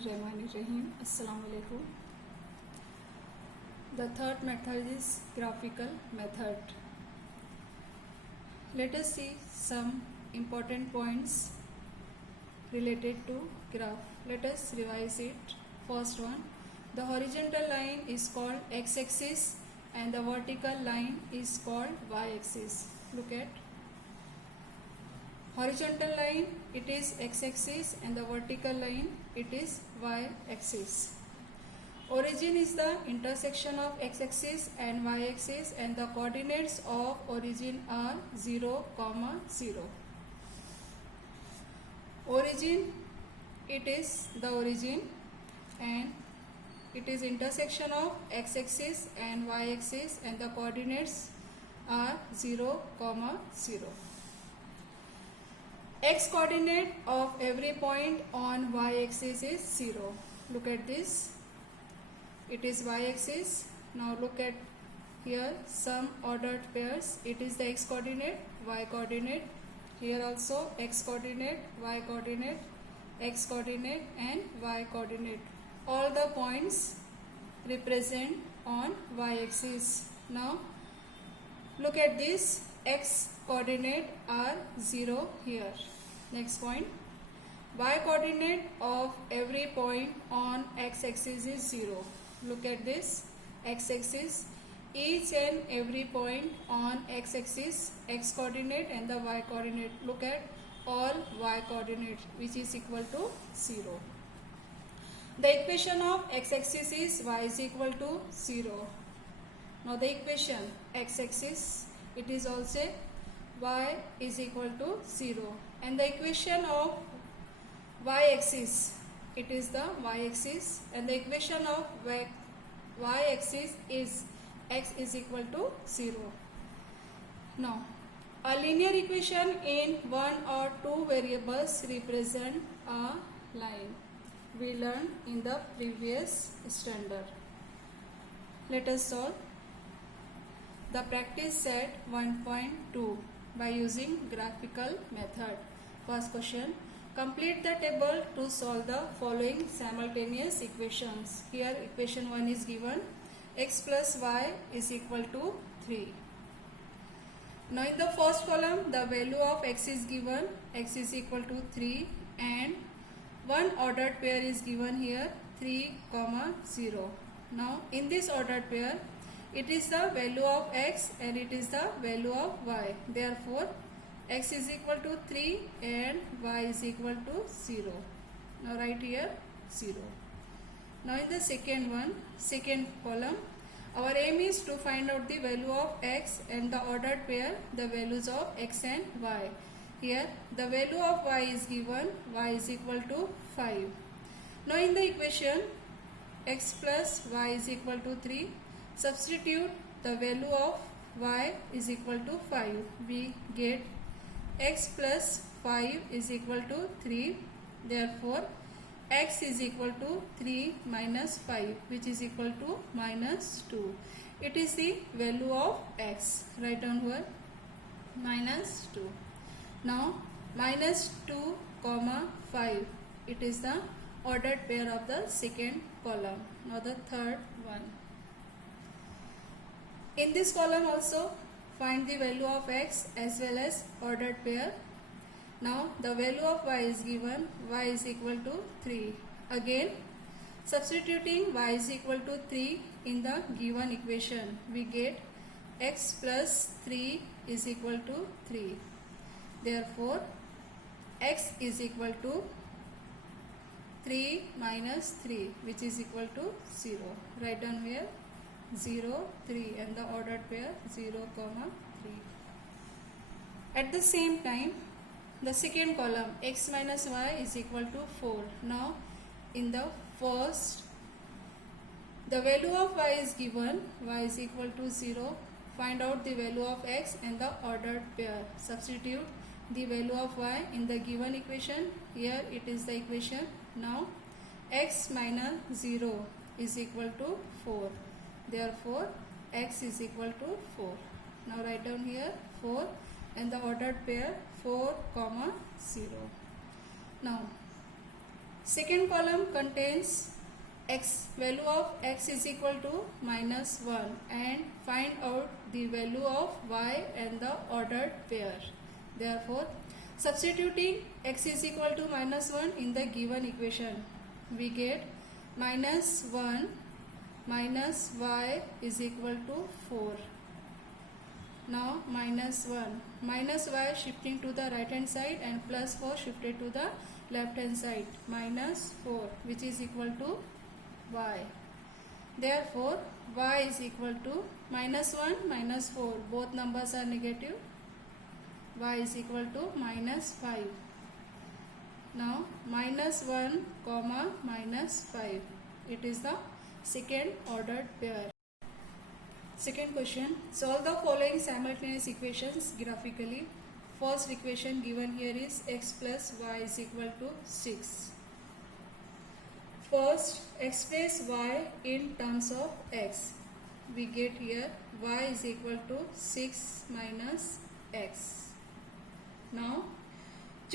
Bismillahirrahmanirrahim. Assalamu alaikum. The third method is graphical method. Let us see some important points related to graph. Let us revise it. First one, the horizontal line is called x-axis and the vertical line is called y-axis. Look at horizontal line, it is x-axis, and the vertical line, it is y-axis. Origin is the intersection of x-axis and y-axis, and the coordinates of origin are 0, 0. Origin, it is the origin, and it is intersection of x-axis and y-axis, and the coordinates are 0, 0. X coordinate of every point on y-axis is 0. Look at this. It is y-axis. Now look at here some ordered pairs. It is the x coordinate, y coordinate. Here also x coordinate, y coordinate, x coordinate and y coordinate. All the points represent on y-axis. Now look at this. X coordinate are 0 here. Next point, y coordinate of every point on x-axis is 0. Look at this, x-axis, each and every point on x-axis, x coordinate and the y coordinate. Look at all y coordinate, which is equal to 0. The equation of x-axis is y is equal to 0. Now the equation x-axis, it is also y is equal to 0, and the equation of y-axis, it is the y-axis, and the equation of y-axis is x is equal to 0. Now a linear equation in one or two variables represent a line. We learned in the previous standard. Let us solve the practice set 1.2 by using graphical method. First question, complete the table to solve the following simultaneous equations. Here equation 1 is given, x plus y is equal to 3. Now in the first column the value of x is given, x is equal to 3, and one ordered pair is given here, 3, 0. Now in this ordered pair, it is the value of x and it is the value of y. Therefore, x is equal to 3 and y is equal to 0. Now write here 0. Now in the second column, our aim is to find out the value of x and the ordered pair, the values of x and y. Here the value of y is given, y is equal to 5. Now in the equation x plus y is equal to 3, substitute the value of y is equal to 5. We get x plus 5 is equal to 3. Therefore, x is equal to 3 minus 5, which is equal to minus 2. It is the value of x. Write down here minus 2. Now, minus 2, 5. It is the ordered pair of the second column. Now, the third one. In this column also, find the value of x as well as ordered pair. Now the value of y is given, y is equal to 3. Again, substituting y is equal to 3 in the given equation, we get x plus 3 is equal to 3. Therefore, x is equal to 3 minus 3, which is equal to 0. Write down here 0, 3, and the ordered pair 0, 3. At the same time, the second column x minus y is equal to 4. Now in the first, the value of y is given, y is equal to 0. Find out the value of x and the ordered pair. Substitute the value of y in the given equation. Here it is the equation. Now x minus 0 is equal to 4. Therefore, x is equal to 4. Now write down here 4 and the ordered pair 4, 0. Now Second column contains x, value of x is equal to -1, and find out the value of y and the ordered pair. Therefore, substituting x is equal to -1 in the given equation, we get -1 minus y is equal to 4. Now -1 minus y shifting to the right hand side and plus 4 shifted to the left hand side, -4, which is equal to y. Therefore, y is equal to -1 minus 4, both numbers are negative, y is equal to -5. Now -1 comma -5, it is the second ordered pair. Second question, solve the following simultaneous equations graphically. First equation given here is x plus y is equal to 6. First, express y in terms of x. We get here y is equal to 6 minus x. Now,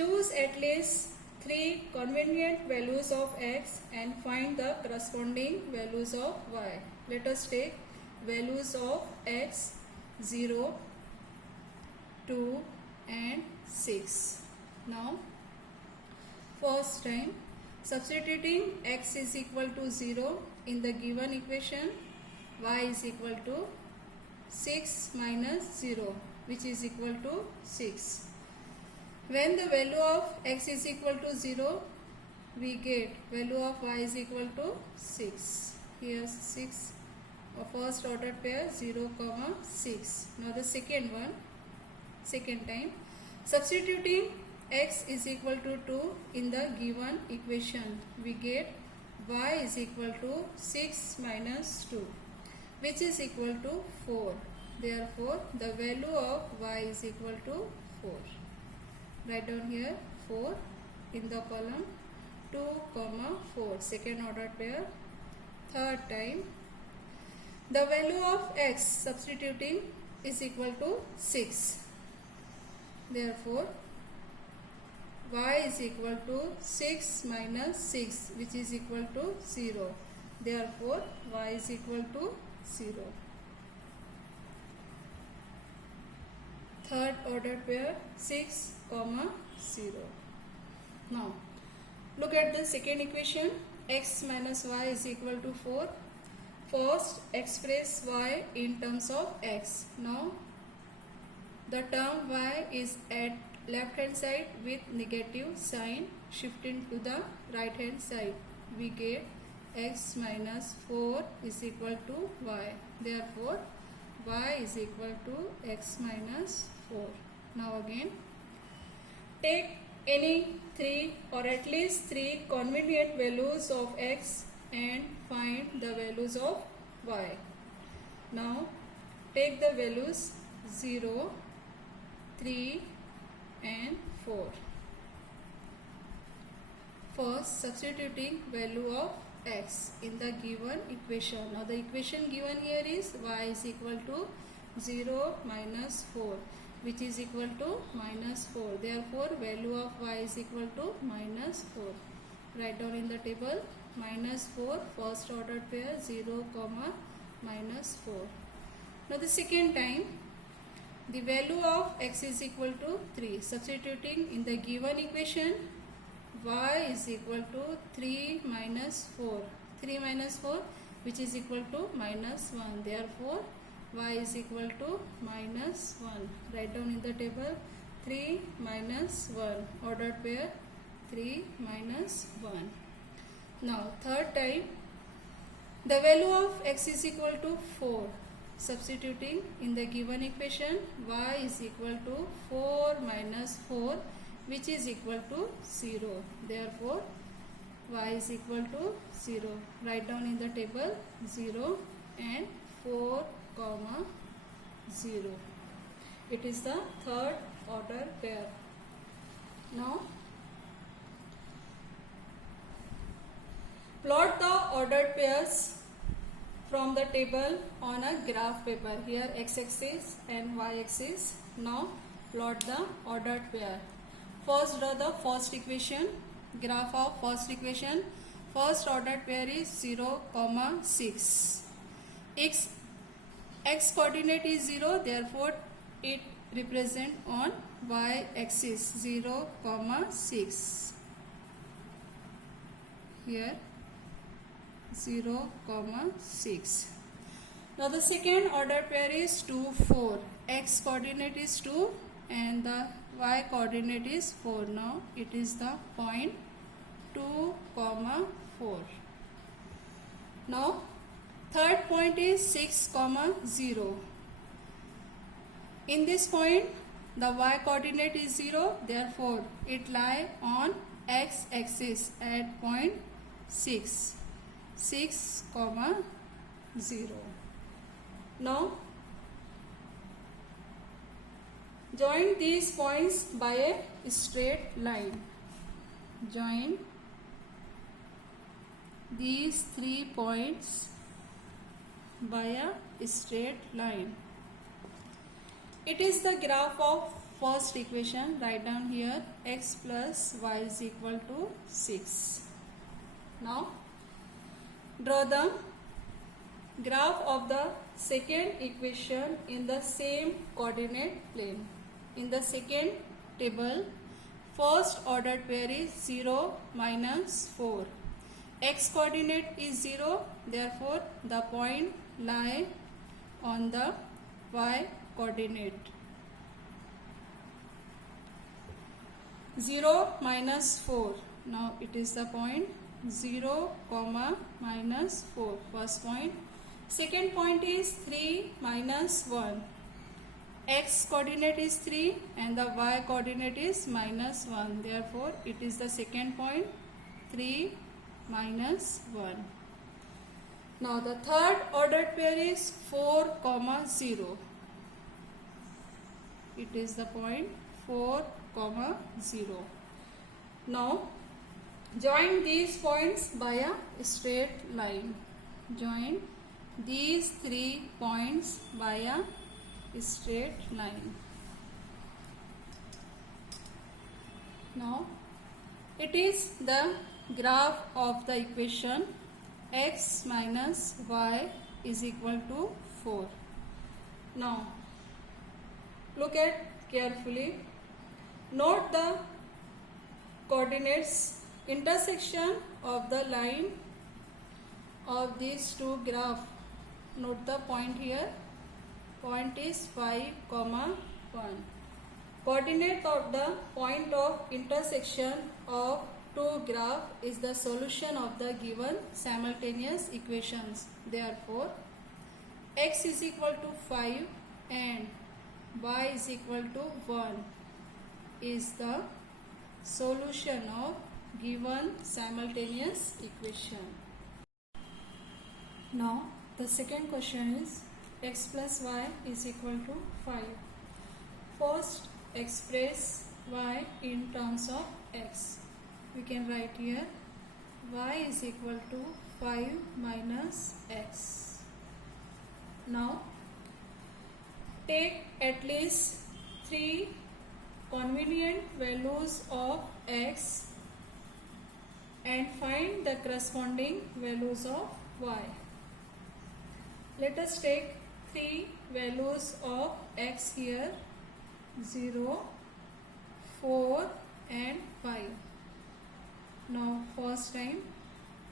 choose at least 3 convenient values of x and find the corresponding values of y. Let us take values of x 0, 2 and 6. Now, first time, substituting x is equal to 0 in the given equation, y is equal to 6 minus 0, which is equal to 6. When the value of x is equal to 0, we get value of y is equal to 6. Here 6, first ordered pair 0, 6. Now the second one, second time, substituting x is equal to 2 in the given equation, we get y is equal to 6 minus 2, which is equal to 4. Therefore, the value of y is equal to 4. Write down here 4 in the column, 2, 4, second ordered pair. Third time, the value of x substituting is equal to 6. Therefore, y is equal to 6 minus 6, which is equal to 0. Therefore, y is equal to 0. Third order pair 6, 0. Now, look at the second equation, x minus y is equal to 4. First, express y in terms of x. Now, the term y is at left hand side with negative sign, shifting to the right hand side. We get x minus 4 is equal to y. Therefore, y is equal to x minus 4. Now again, take any 3 or at least 3 convenient values of x and find the values of y. Now, take the values 0, 3 and 4. First, substituting value of x in the given equation. Now, the equation given here is y is equal to 0 minus 4, which is equal to minus 4. Therefore, value of y is equal to minus 4. Write down in the table minus 4, first ordered pair 0, minus 4. Now, the second time, the value of x is equal to 3. Substituting in the given equation, y is equal to 3 minus 4. 3 minus 4, which is equal to minus 1. Therefore, y is equal to minus 1. Write down in the table 3 minus 1. Ordered pair 3 minus 1. Now, third time, the value of x is equal to 4. Substituting in the given equation, y is equal to 4 minus 4, which is equal to 0. Therefore, y is equal to 0. Write down in the table 0 and 4, 0. It is the third order pair. Now, plot the ordered pairs from the table on a graph paper. Here x-axis and y-axis. Now plot the ordered pair. First draw the first equation. graph of first equation. First ordered pair is 0, 6. X coordinate is 0, therefore it represent on y axis 0, 6. Here 0, 6. Now the second ordered pair is 2, 4. X coordinate is 2 and the y coordinate is 4. Now it is the point 2, 4. Now third point is 6, 0. In this point the y coordinate is 0, therefore it lie on x axis at point 6, 0. Now join these points by a straight line. Join these 3 points by a straight line. It is the graph of first equation. Write down here x plus y is equal to 6. Now draw the graph of the second equation in the same coordinate plane. In the second table, first ordered pair is 0, 4. X coordinate is 0, therefore the point lie on the y coordinate. 0, 4. Now it is the point 0, 4. First point. Second point is 3, 1. X coordinate is 3 and the y coordinate is -1. Therefore, it is the second point 3, -1. Now the third ordered pair is 4, 0. It is the point 4, 0. Now join these points by a straight line. Join these 3 points by a straight line. Now it is the graph of the equation x minus y is equal to 4. Now look at carefully. Note the coordinates intersection of the line of these two graphs. Note the point here. Point is 5, 1. Coordinate of the point of intersection of two graphs is the solution of the given simultaneous equations. Therefore, x is equal to 5 and y is equal to 1 is the solution of given simultaneous equation. Now the second question is x plus y is equal to 5. First express y in terms of x. We can write here y is equal to 5 minus x. Now take at least 3 convenient values of x and find the corresponding values of y. Let us take 3 values of x here, 0, 4 and 5. Now first time,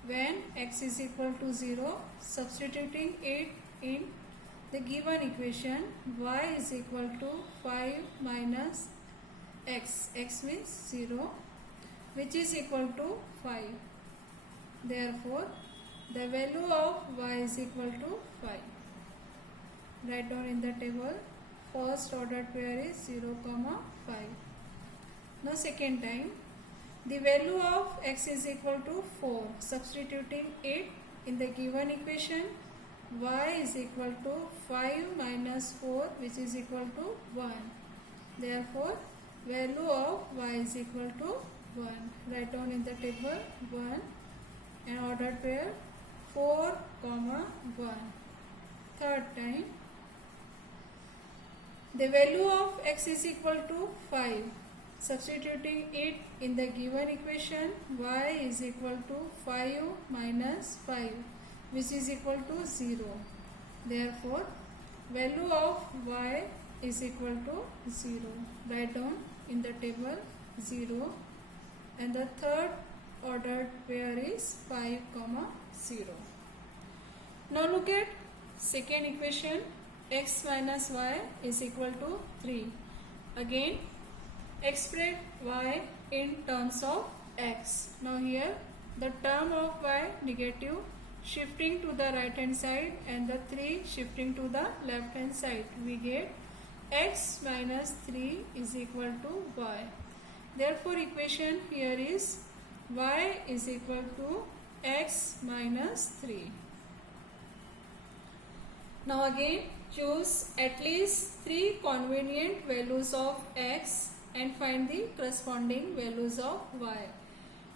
when x is equal to 0, substituting it in the given equation, y is equal to 5 minus x. X means 0, which is equal to 5. Therefore, the value of y is equal to 5. Write down in the table. First ordered pair is 0, 5. Now second time, the value of x is equal to 4. Substituting it in the given equation, y is equal to 5 minus 4, which is equal to 1. Therefore, value of y is equal to 1. Write down in the table 1 and ordered pair 4, 1. Third time, the value of x is equal to 5. Substituting it in the given equation, y is equal to 5 minus 5, which is equal to 0. Therefore, value of y is equal to 0. Write down in the table 0, and the third ordered pair is 5, 0. Now look at second equation, x minus y is equal to 3. Again, express y in terms of x. Now here the term of y negative shifting to the right hand side and the 3 shifting to the left hand side. We get x minus 3 is equal to y. Therefore equation here is y is equal to x minus 3. Now again choose at least 3 convenient values of x and find the corresponding values of y.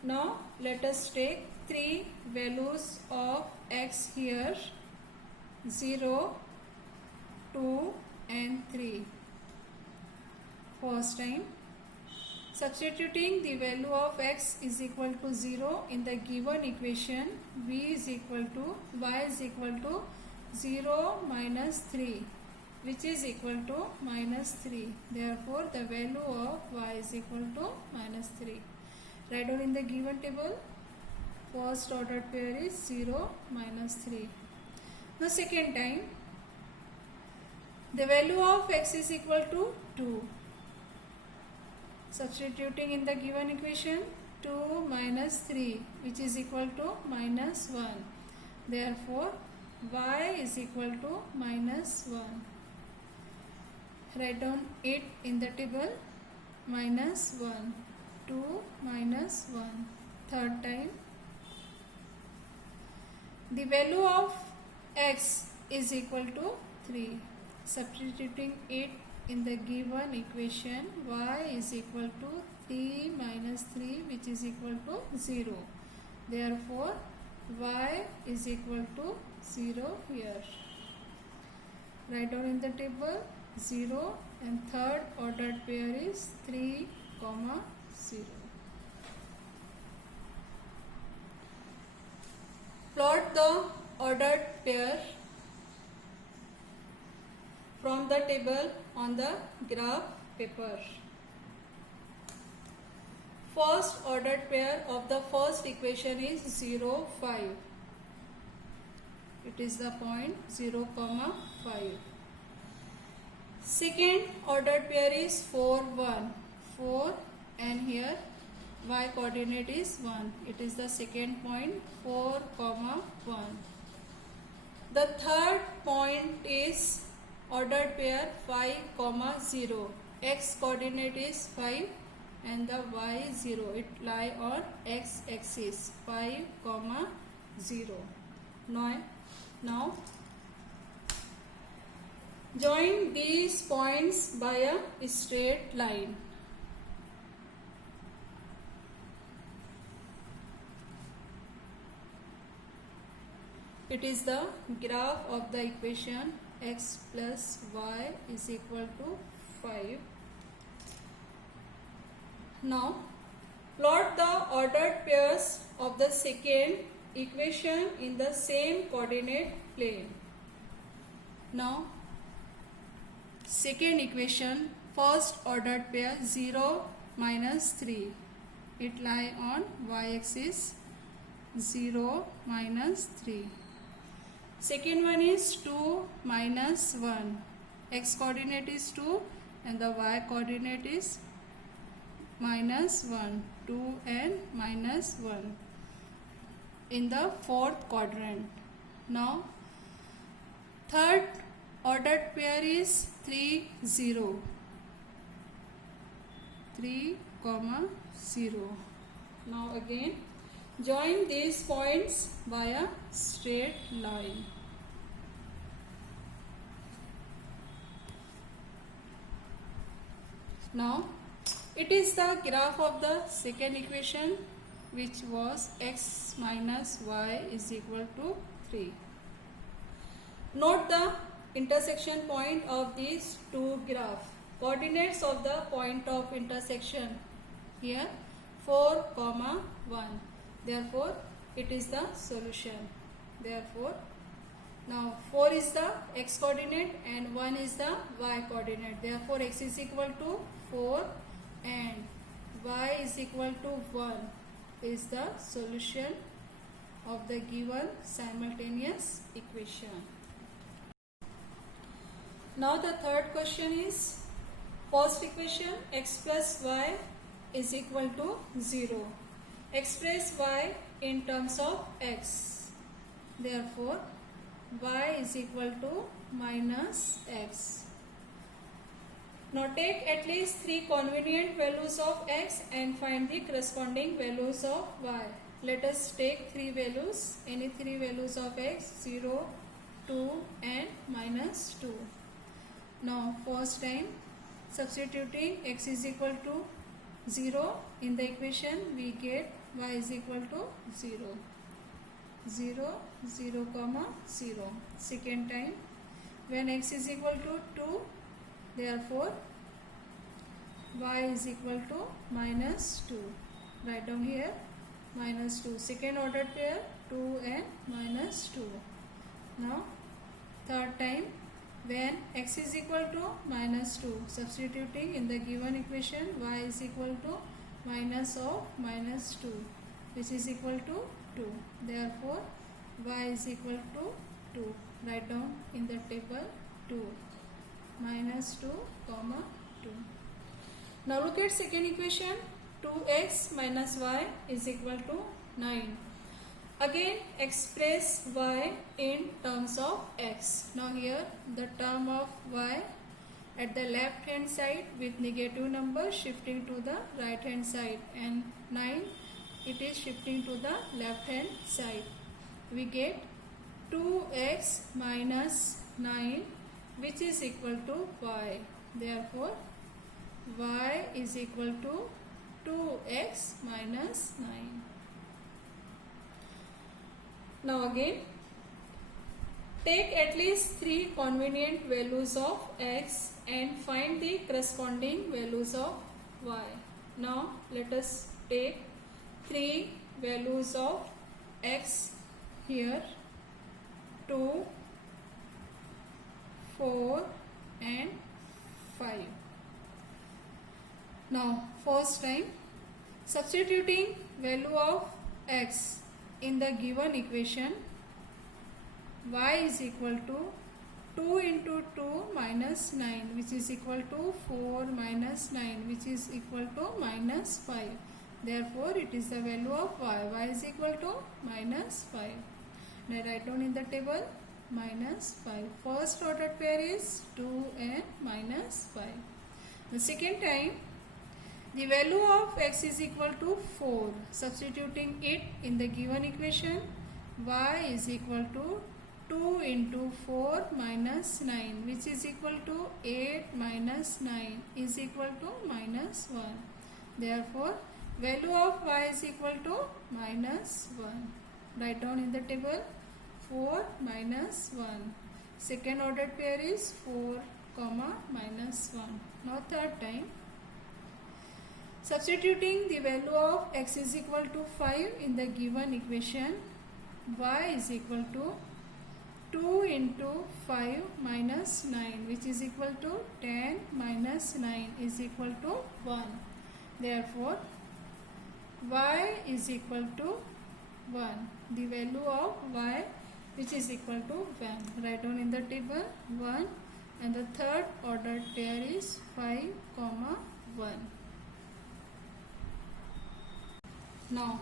Now let us take 3 values of x here, 0, 2 and 3. First time, substituting the value of x is equal to 0 in the given equation, v is equal to y is equal to 0 minus 3, which is equal to minus 3. Therefore, the value of y is equal to minus 3. Write down in the given table, first ordered pair is 0, minus 3. Now, second time, the value of x is equal to 2. Substituting in the given equation, 2 minus 3, which is equal to minus 1. Therefore, y is equal to minus 1. Write down it in the table, minus 1, 2 minus 1. Third time, the value of x is equal to 3. Substituting it in the given equation, y is equal to 3 minus 3, which is equal to 0. Therefore, y is equal to 0 here. Write down in the table 0, and third ordered pair is 3, 0. Plot the ordered pair from the table on the graph paper. First ordered pair of the first equation is 0, 5. It is the point 0, 5. Second ordered pair is 4, 1. 4, and here y coordinate is 1. It is the second point, 4, 1. The third point is ordered pair 5, 0. X coordinate is 5 and the y 0. It lie on x axis, 5, 0. Now join these points by a straight line. It is the graph of the equation x plus y is equal to 5. Now plot the ordered pairs of the second equation in the same coordinate plane. Now second equation, first ordered pair 0, minus 3. It lie on y axis, 0, minus 3. Second one is 2, minus 1. X coordinate is 2 and the y coordinate is minus 1. 2 and minus 1 in the fourth quadrant. Now third ordered pair is 3, 0. 3, 0. Now again join these points by a straight line. Now it is the graph of the second equation, which was x minus y is equal to 3. Note the intersection point of these two graphs. coordinates of the point of intersection here 4, 1. Therefore, it is the solution. Therefore, now 4 is the x coordinate and 1 is the y coordinate. Therefore, x is equal to 4 and y is equal to 1 is the solution of the given simultaneous equation. Now the third question is first equation x plus y is equal to 0. Express y in terms of x. Therefore, y is equal to minus x. Now take at least 3 convenient values of x and find the corresponding values of y. Let us take 3 values, any 3 values of x, 0, 2 and minus 2. Now first time substituting x is equal to 0 in the equation, we get y is equal to 0. 0, 0, 0. Second time, when x is equal to 2, therefore y is equal to minus 2. Write down here minus 2. Second ordered pair 2 and minus 2. Now third time, when x is equal to minus 2, substituting in the given equation y is equal to minus of minus 2, which is equal to 2. Therefore, y is equal to 2. Write down in the table 2. Minus 2, 2. Now look at second equation. 2x minus y is equal to 9. Again express y in terms of x. Now here the term of y at the left hand side with negative number shifting to the right hand side, and 9 it is shifting to the left hand side. We get 2x minus 9 which is equal to y. Therefore, y is equal to 2x minus 9. Now again, take at least 3 convenient values of x and find the corresponding values of y. Now let us take 3 values of x here, 2, 4 and 5. Now first time substituting value of x in the given equation, y is equal to 2 into 2 minus 9 which is equal to 4 minus 9 which is equal to minus 5. Therefore, it is the value of y. Y is equal to minus 5. Now write down in the table minus 5. First ordered pair is 2 and minus 5. The second time, the value of x is equal to 4. Substituting it in the given equation, y is equal to 2 into 4 minus 9 which is equal to 8 minus 9 is equal to minus 1. Therefore, value of y is equal to minus 1. Write down in the table 4 minus 1. Second ordered pair is 4, minus 1. Now third time, substituting the value of x is equal to 5 in the given equation, y is equal to 2 into 5 minus 9 which is equal to 10 minus 9 is equal to 1. Therefore, y is equal to 1. The value of y which is equal to 1. Write down in the table 1, and the third ordered pair is 5, 1. Now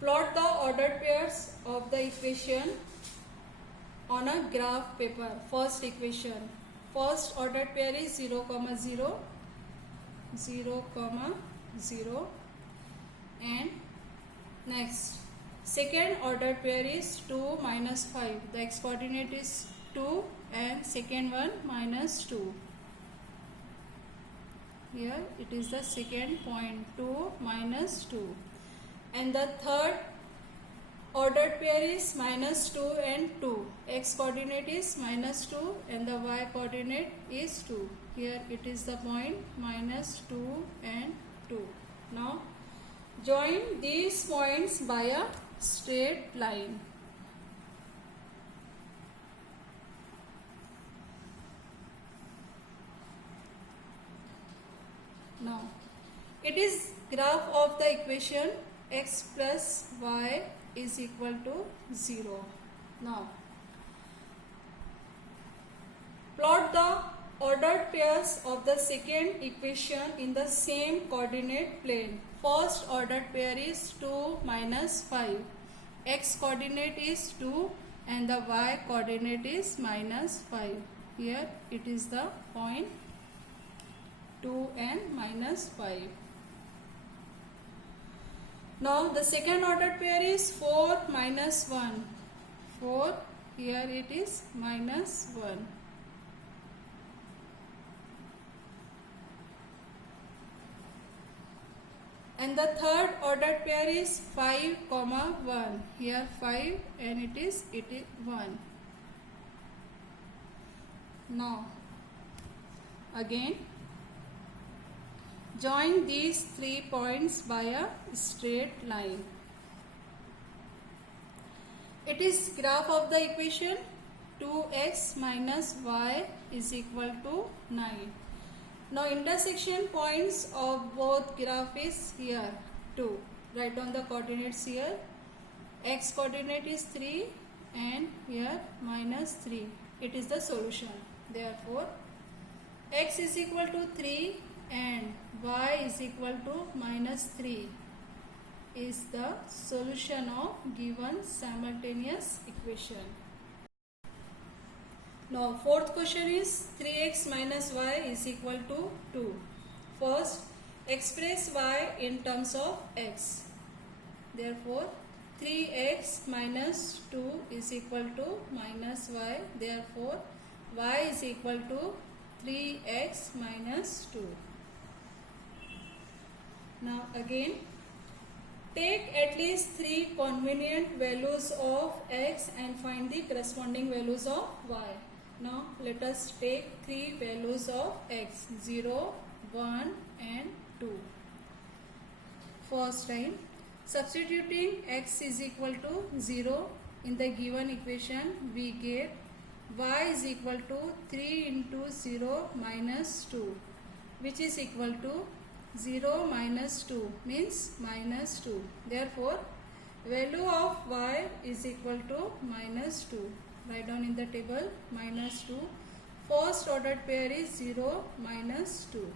plot the ordered pairs of the equation on a graph paper. First equation, first ordered pair is 0, 0, 0, 0, and next second ordered pair is 2 minus 5. The x coordinate is 2 and second one minus 2. Here it is the second point, 2 minus 2. and the third ordered pair is minus 2 and 2. X coordinate is minus 2 and the y coordinate is 2. Here it is the point minus 2 and 2. Now join these points by a straight line. Now it is graph of the equation x plus y is equal to 0. Now plot the ordered pairs of the second equation in the same coordinate plane. First ordered pair is 2 minus 5. X coordinate is 2 and the y coordinate is minus 5. Here it is the point 2 and minus 5. Now the second ordered pair is 4 minus 1. 4, here it is minus 1. And the third ordered pair is 5 comma 1. Here 5 and it is 1. Now again join these 3 points by a straight line. It is graph of the equation 2x minus y is equal to 9. Now intersection points of both graph is here 2. Write down the coordinates here. X coordinate is 3 and here minus 3. It is the solution. Therefore x is equal to 3 and y is equal to minus 3 is the solution of given simultaneous equation. Now fourth question is 3x minus y is equal to 2. First express y in terms of x. Therefore 3x minus 2 is equal to minus y. Therefore y is equal to 3x minus 2. Now again take at least 3 convenient values of x and find the corresponding values of y. Now let us take 3 values of x, 0, 1 and 2. First time substituting x is equal to 0 in the given equation, we get y is equal to 3 into 0 minus 2, which is equal to 0 minus 2 means minus 2. Therefore value of y is equal to minus 2. Write down in the table minus 2. First ordered pair is 0 minus 2.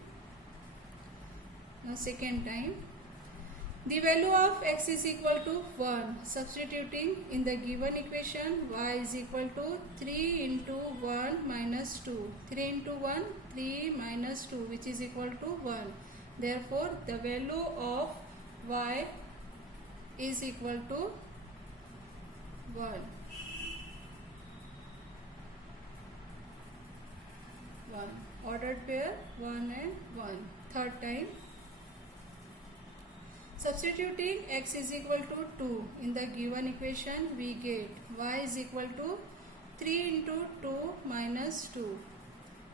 Now second time the value of x is equal to 1. Substituting in the given equation y is equal to 3 into 1 minus 2. 3 into 1 3 minus 2 which is equal to 1. Therefore the value of y is equal to 1. 1. Ordered pair 1 and 1. Third time substituting x is equal to 2 in the given equation, we get y is equal to 3 into 2 minus 2,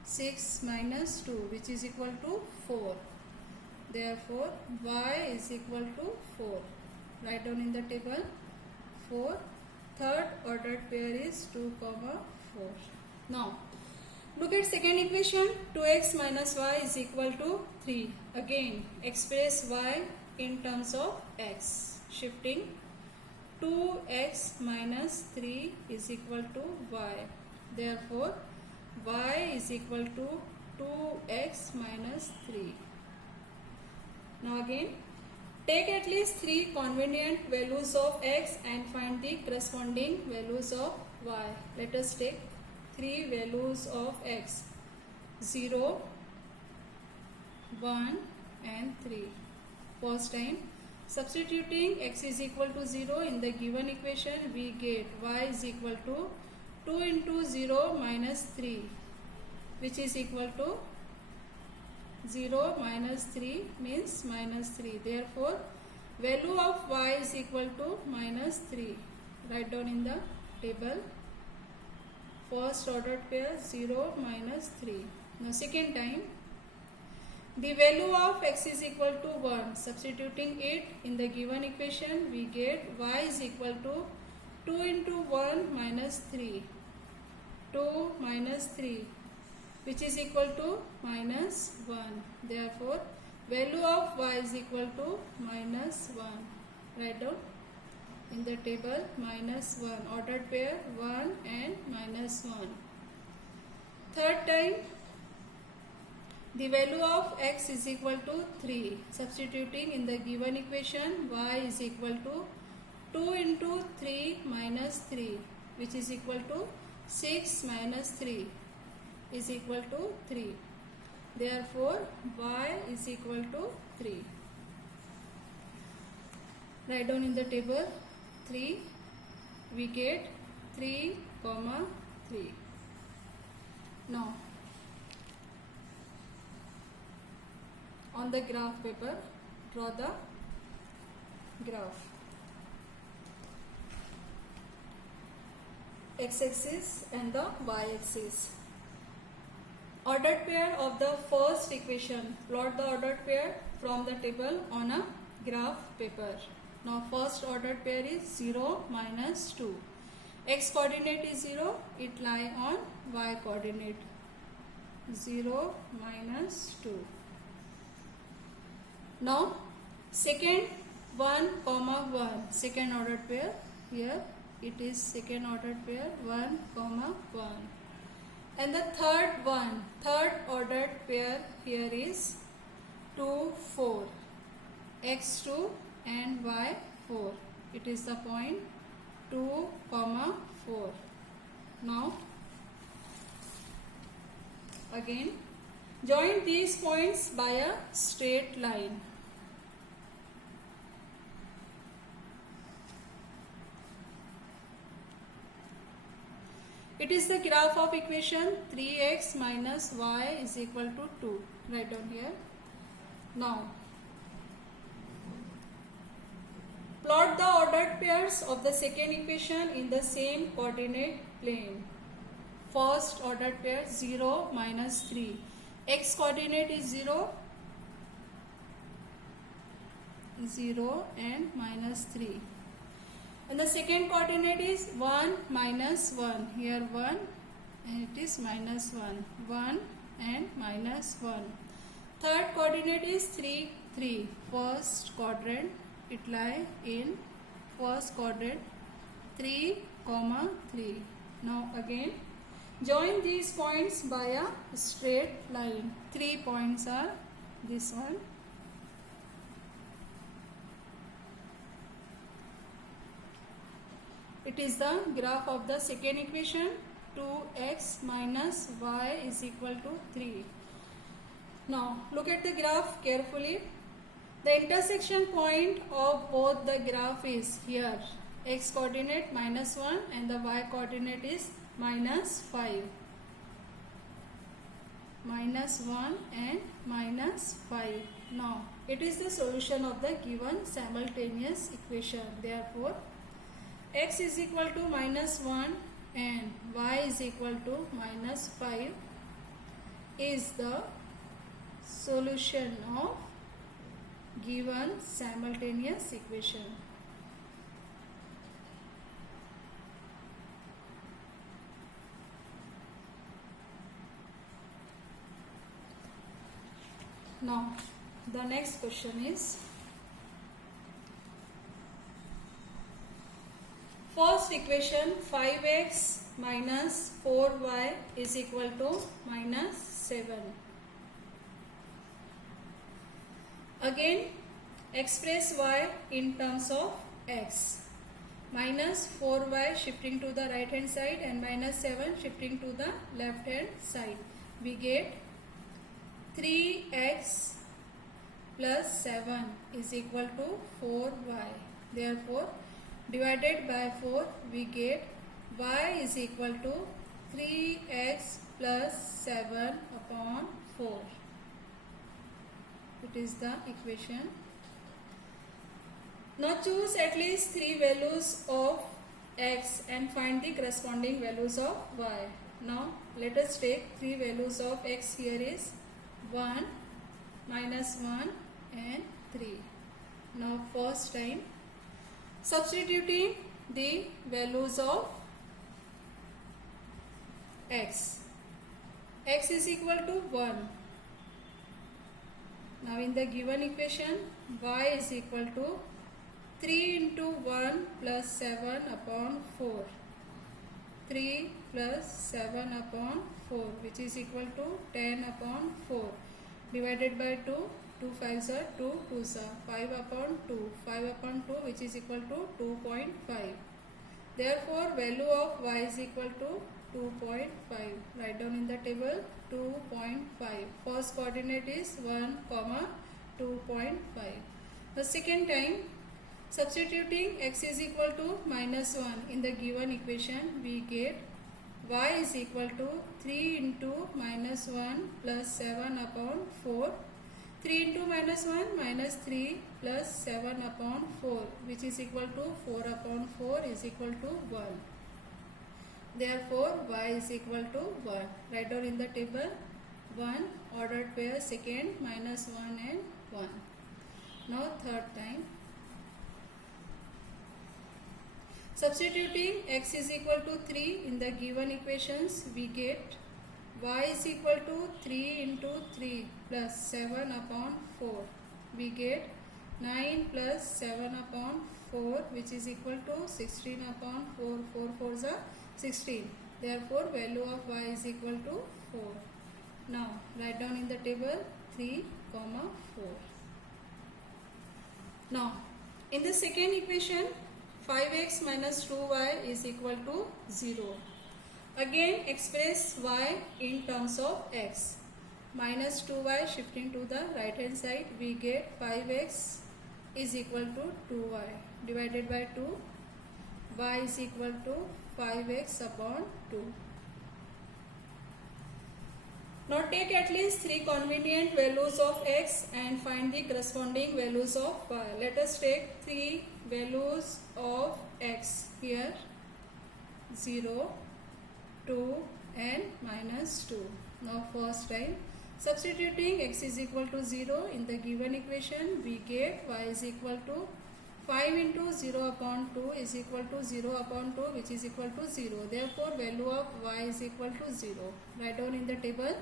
6 minus 2 which is equal to 4. Therefore y is equal to 4. Write down in the table 4. Third ordered pair is 2 comma 4. Now look at second equation, 2x minus y is equal to 3. Again express y in terms of x. Shifting 2x minus 3 is equal to y. Therefore y is equal to 2x minus 3. Now again take at least 3 convenient values of x and find the corresponding values of y. Let us take 3 values of x, 0, 1 and 3. First time substituting x is equal to 0 in the given equation, we get y is equal to 2 into 0 minus 3 which is equal to 0 minus 3 means minus 3. Therefore value of y is equal to minus 3. Write down in the table. First ordered pair 0 minus 3. Now second time, the value of x is equal to 1. Substituting it in the given equation, we get y is equal to 2 into 1 minus 3. 2 minus 3, which is equal to minus 1. Therefore, value of y is equal to minus 1. Write down in the table minus 1. Ordered pair 1 and minus 1. Third time, the value of x is equal to 3. Substituting in the given equation, y is equal to 2 into 3 minus 3, which is equal to 6 minus 3 is equal to 3. Therefore, y is equal to 3. Write down in the table 3. We get 3, 3. Now, on the graph paper, draw the graph. X-axis and the y-axis. Ordered pair of the first equation. Plot the ordered pair from the table on a graph paper. Now first ordered pair is 0 minus 2. X coordinate is 0. It lie on y coordinate. 0 minus 2. Now second 1, 1. Second ordered pair. Here it is second ordered pair 1, 1. And the third ordered pair here is 2, 4. X2 and y4. It is the point 2, 4. Now again join these points by a straight line. It is the graph of equation 3x minus y is equal to 2. Write down here. Now, plot the ordered pairs of the second equation in the same coordinate plane. First ordered pair 0 minus 3. X coordinate is 0, 0 and minus 3. And the second coordinate is 1 minus 1. Here 1 and it is minus 1. 1 and minus 1. Third coordinate is 3, 3. First quadrant, it lie in first quadrant 3, 3. Now again join these points by a straight line. 3 points are this one. It is the graph of the second equation 2x minus y is equal to 3. Now look at the graph carefully. The intersection point of both the graph is here. X coordinate minus 1 and the y coordinate is minus 5. Minus 1 and minus 5. Now it is the solution of the given simultaneous equation. Therefore, x is equal to minus 1 and y is equal to minus 5 is the solution of given simultaneous equation. Now the next question is, first equation 5x minus 4y is equal to minus 7. Again express y in terms of x. Minus 4y shifting to the right hand side and minus 7 shifting to the left hand side. We get 3x plus 7 is equal to 4y. Therefore, divided by 4 we get y is equal to 3x plus 7 upon 4. It is the equation. Now choose at least 3 values of x and find the corresponding values of y. Now let us take 3 values of x. Here is 1, -1 and 3. Now first time substituting the values of x. X is equal to 1. Now in the given equation y is equal to 3 into 1 plus 7 upon 4. 3 plus 7 upon 4 which is equal to 10 upon 4 divided by 2. 2 5s are 2, 2s are 5 upon 2. 5 upon 2 which is equal to 2.5. Therefore value of y is equal to 2.5. Write down in the table 2.5. First coordinate is 1, 2.5. The second time substituting x is equal to -1 in the given equation, we get y is equal to 3 into -1 plus 7 upon 4. 3 into -1 minus 3 plus 7 upon 4 which is equal to 4 upon 4 is equal to 1. Therefore y is equal to 1. Write down in the table 1 ordered pair second -1 and 1. Now third time substituting x is equal to 3 in the given equations, we get y is equal to 3 into 3 plus 7 upon 4. We get 9 plus 7 upon 4 which is equal to 16 upon 4. 4 4s are 16. Therefore value of y is equal to 4. Now write down in the table 3, 4. Now in the second equation 5x minus 2y is equal to 0. Again express y in terms of x. Minus 2y shifting to the right hand side, we get 5x is equal to 2y divided by 2. Y is equal to 5x upon 2. Now take at least 3 convenient values of x and find the corresponding values of y. Let us take 3 values of x here, 0, 2 and -2. Now first time substituting x is equal to 0 in the given equation, we get y is equal to 5 into 0 upon 2 is equal to 0 upon 2 which is equal to 0. Therefore value of y is equal to 0. Write down in the table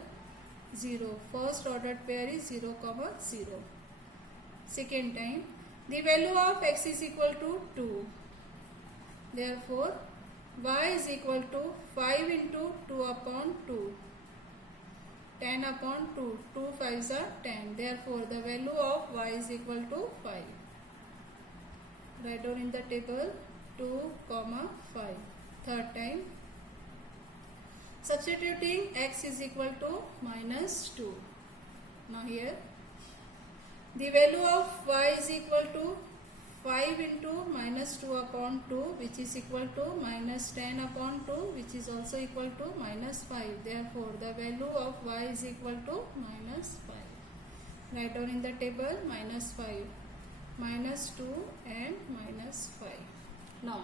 0. First ordered pair is 0, 0. Second time the value of x is equal to 2. Therefore y is equal to 5 into 2 upon 2. 10 upon 2. 2 5s are 10. Therefore the value of y is equal to 5. Write down in the table 2, 5. Third time substituting x is equal to -2. Now here the value of y is equal to 5 into -2 upon 2 which is equal to -10 upon 2 which is also equal to -5. Therefore the value of y is equal to -5. Write down in the table -5, -2 and -5. Now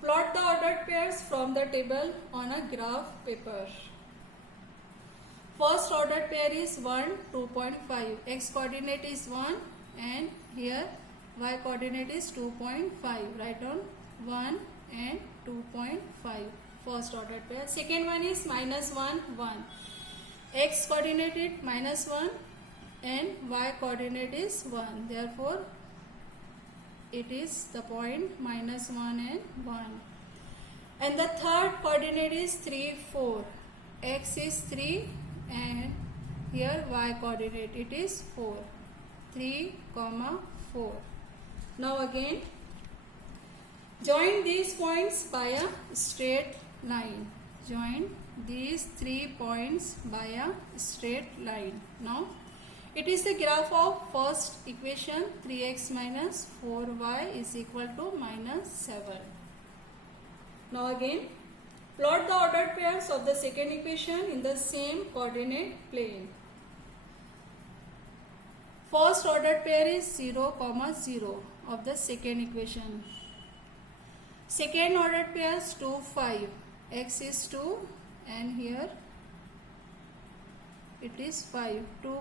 plot the ordered pairs from the table on a graph paper. First ordered pair is 1, 2.5. X coordinate is 1 and here y coordinate is 2.5. Write down 1 and 2.5. First ordered pair. Second one is -1, 1. X coordinate is -1 and y coordinate is 1. Therefore it is the point -1 and 1. And the third coordinate is 3, 4. X is 3 and here y coordinate it is 4. 3, 4. Now again join these points by a straight line. Join these 3 points by a straight line. Now it is the graph of first equation 3x minus 4y is equal to -7. Now again Plot the ordered pairs of the second equation in the same coordinate plane. First ordered pair is 0, 0 of the second equation. Second ordered pairs 2, 5. X is 2 and here it is 5. 2,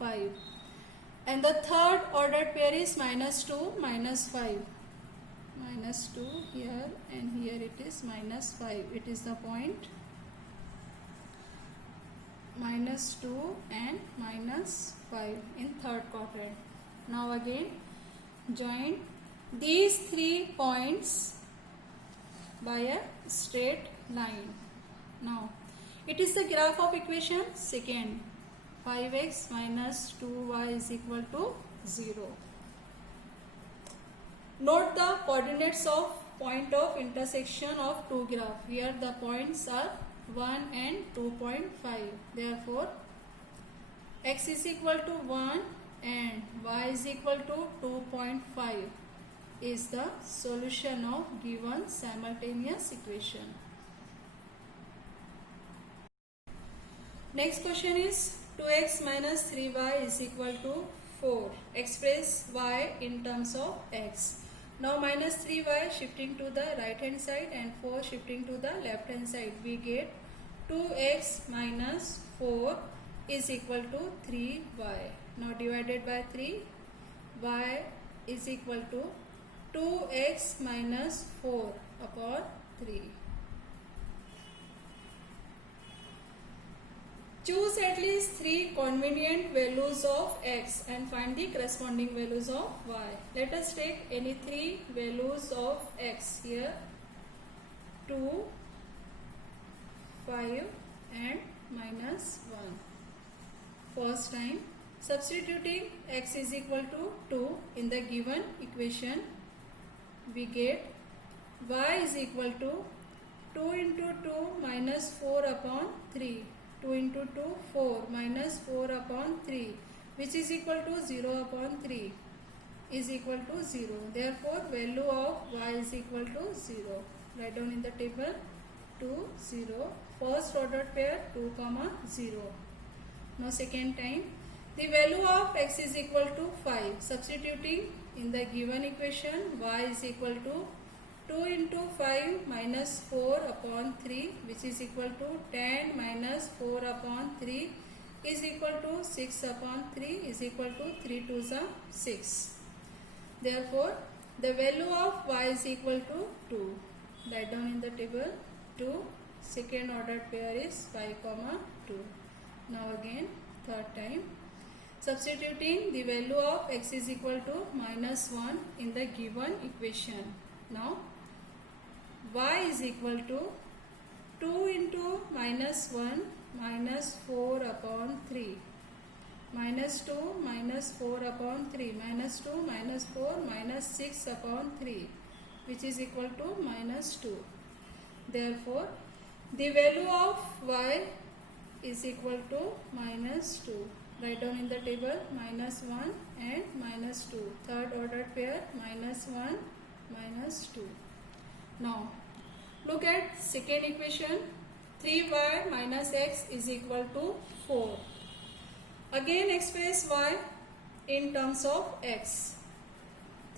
5. And the third ordered pair is -2, -5. -2 here and here it is -5. It is the point -2 and -5 in third quadrant. Now again join these 3 points by a straight line. Now it is the graph of equation second. 5x minus 2y is equal to 0. Note the coordinates of point of intersection of two graphs. Here the points are 1 and 2.5. Therefore, x is equal to 1 and y is equal to 2.5 is the solution of given simultaneous equation. Next question is 2x minus 3y is equal to 4. Express y in terms of x. Now minus 3y shifting to the right hand side and 4 shifting to the left hand side. We get 2x minus 4 is equal to 3y. Now divided by 3, y is equal to 2x minus 4 upon 3. Choose at least 3 convenient values of x and find the corresponding values of y. Let us take any 3 values of x here. 2, 5 and minus 1. First time, substituting x is equal to 2 in the given equation, we get y is equal to 2 into 2 minus 4 upon 3. 2 into 2, 4 minus 4 upon 3, which is equal to 0 upon 3 is equal to 0. Therefore, value of y is equal to 0. Write down in the table 2, 0. First ordered pair 2, 0. Now second time, the value of x is equal to 5. Substituting in the given equation, y is equal to 2 into 5 minus 4 upon 3, which is equal to 10 minus 4 upon 3 is equal to 6 upon 3 is equal to 3 to the 6. Therefore, the value of y is equal to 2. Write down in the table 2. Second ordered pair is 5, 2. Now again third time. Substituting the value of x is equal to minus 1 in the given equation. Now y is equal to 2 into minus 1 minus 4 upon 3 minus 2 minus 4 upon 3 minus 2 minus 4 minus 6 upon 3, which is equal to minus 2. Therefore, the value of y is equal to minus 2. Write down in the table minus 1 and minus 2. Third ordered pair minus 1 minus 2. Now look at second equation. 3y minus x is equal to 4. Again express y in terms of x.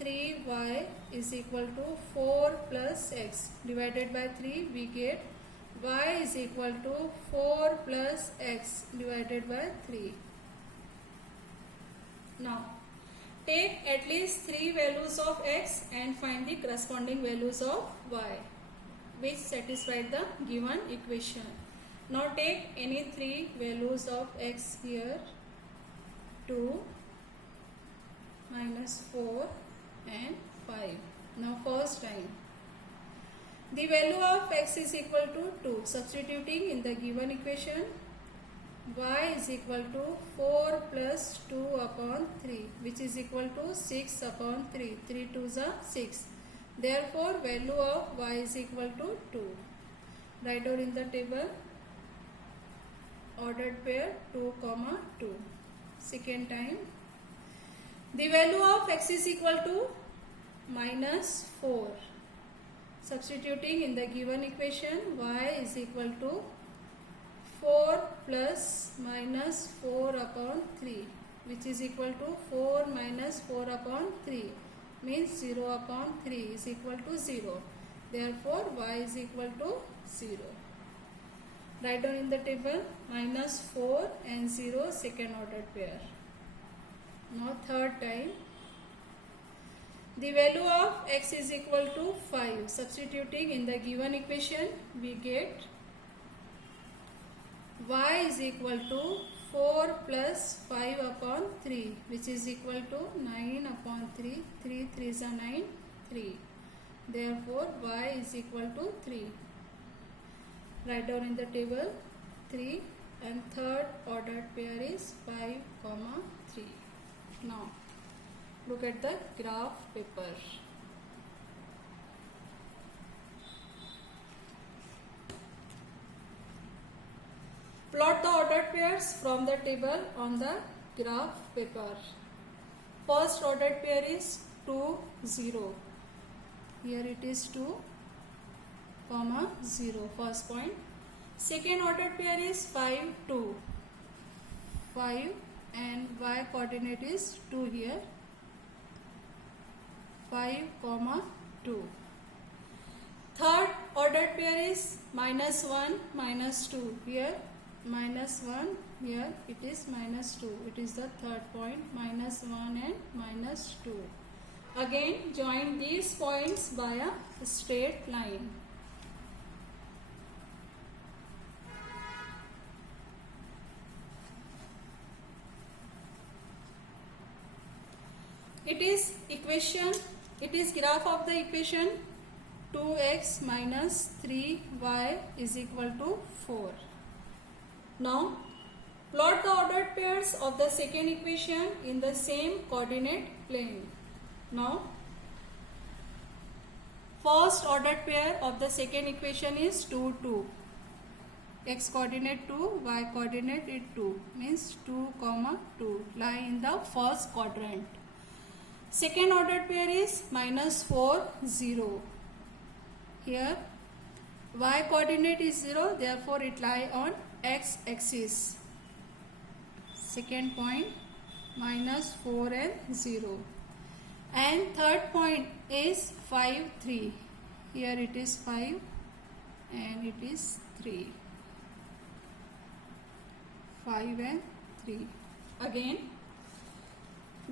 3y is equal to 4 plus x. Divided by 3 we get y is equal to 4 plus x divided by 3. Now take at least 3 values of x and find the corresponding values of y, which satisfy the given equation. Now take any 3 values of x here. 2, minus 4 and 5. Now first time. The value of x is equal to 2. Substituting in the given equation, y is equal to 4 plus 2 upon 3, which is equal to 6 upon 3. 3 to the 6. Therefore, value of y is equal to 2. Write down in the table ordered pair 2, 2. Second time, the value of x is equal to minus 4. Substituting in the given equation, y is equal to 4 plus minus 4 upon 3, which is equal to 4 minus 4 upon 3, means 0 upon 3 is equal to 0. Therefore, y is equal to 0. Write down in the table minus 4 and 0 second order pair. Now third time. The value of x is equal to 5. Substituting in the given equation, we get y is equal to 4 plus 5 upon 3, which is equal to 9 upon 3. 3 3s are 9, 3. Therefore, y is equal to 3. Write down in the table 3, and third ordered pair is 5, 3. Now, look at the graph paper. Plot the ordered pairs from the table on the graph paper. First ordered pair is 2, 0. Here it is 2, 0, first point. Second ordered pair is 5, 2. 5 and y coordinate is 2 here. 5, 2. Third ordered pair is minus 1, minus 2. Here minus 1, here it is minus 2. It is the third point, minus 1 and minus 2. Again, join these points by a straight line. It is graph of the equation 2x minus 3y is equal to 4. Now, plot the ordered pairs of the second equation in the same coordinate plane. Now, first ordered pair of the second equation is 2, 2. X coordinate 2, y coordinate is 2, means 2, 2 lie in the first quadrant. Second ordered pair is minus 4, 0. Here y coordinate is 0, therefore it lie on x axis. Second point, minus 4 and 0. And third point is 5, 3. Here it is 5 and it is 3. 5 and 3. Again,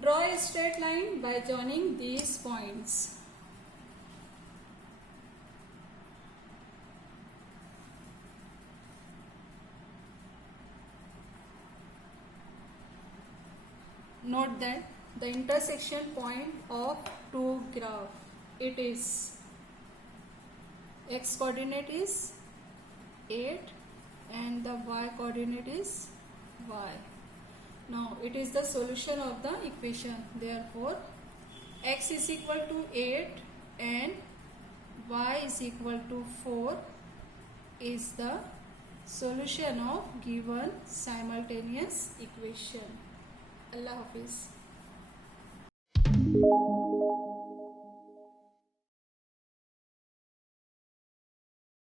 draw a straight line by joining these points. Note that the intersection point of two graph, it is x coordinate is 8 and the y coordinate is y. Now it is the solution of the equation. Therefore, x is equal to 8 and y is equal to 4 is the solution of given simultaneous equation. Allah Hafiz.